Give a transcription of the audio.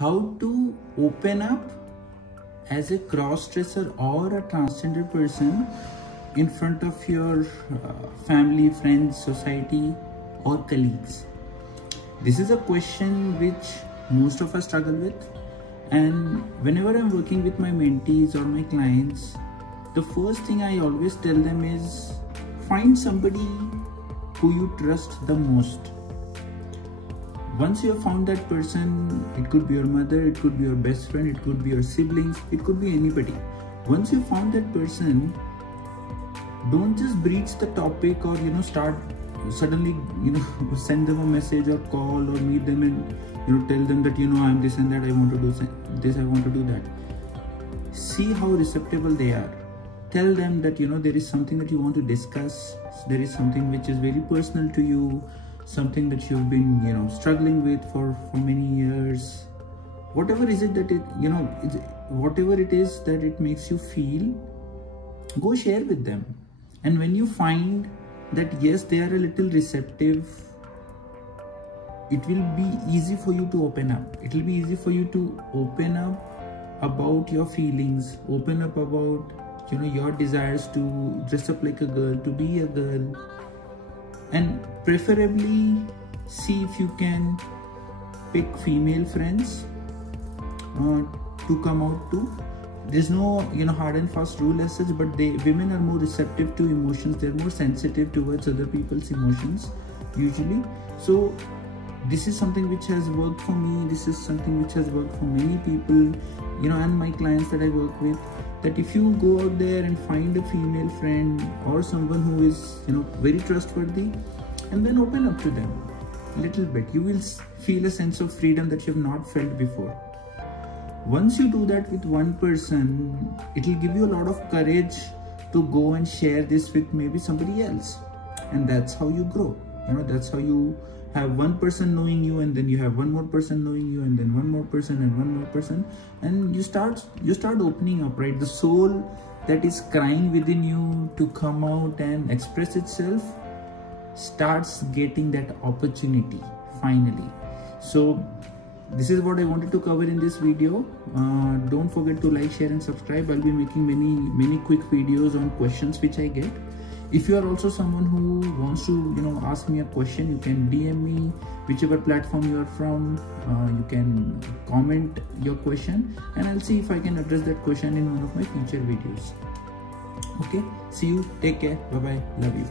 how to open up as a cross-dresser or a transgender person in front of your family, friends, society or colleagues. This is a question which most of us struggle with, and whenever I'm working with my mentees or my clients, the first thing I always tell them is find somebody who you trust the most. Once you have found that person, it could be your mother, it could be your best friend, it could be your siblings, it could be anybody. Once you found that person, don't just breach the topic or start suddenly send them a message or call or meet them and tell them that I'm this and that, I want to do this, I want to do that. See how receptive they are. Tell them that there is something that you want to discuss, there is something which is very personal to you, something that you've been struggling with for many years. Whatever is it that whatever it is that it makes you feel, go share with them. And when you find that yes, they are a little receptive, it will be easy for you to open up. It will be easy for you to open up about your feelings, open up about your desires to dress up like a girl, to be a girl, and preferably see if you can pick female friends to come out to. There's no hard and fast rule as such, but women are more receptive to emotions, they're more sensitive towards other people's emotions usually. So this is something which has worked for me, this is something which has worked for many people, and my clients that I work with, that if you go out there and find a female friend or someone who is very trustworthy, and then open up to them a little bit, you will feel a sense of freedom that you have not felt before. Once you do that with one person, it will give you a lot of courage to go and share this with maybe somebody else, and that's how you grow. That's how you have one person knowing you, and then you have one more person knowing you, and then one more person and one more person, and you start opening up, right? The soul that is crying within you to come out and express itself starts getting that opportunity finally. So this is what I wanted to cover in this video. Don't forget to like, share and subscribe. I'll be making many quick videos on questions which I get. If you are also someone who wants to ask me a question, you can DM me whichever platform you are from. You can comment your question and I'll see if I can address that question in one of my future videos. Okay, see you, take care, bye bye, love you.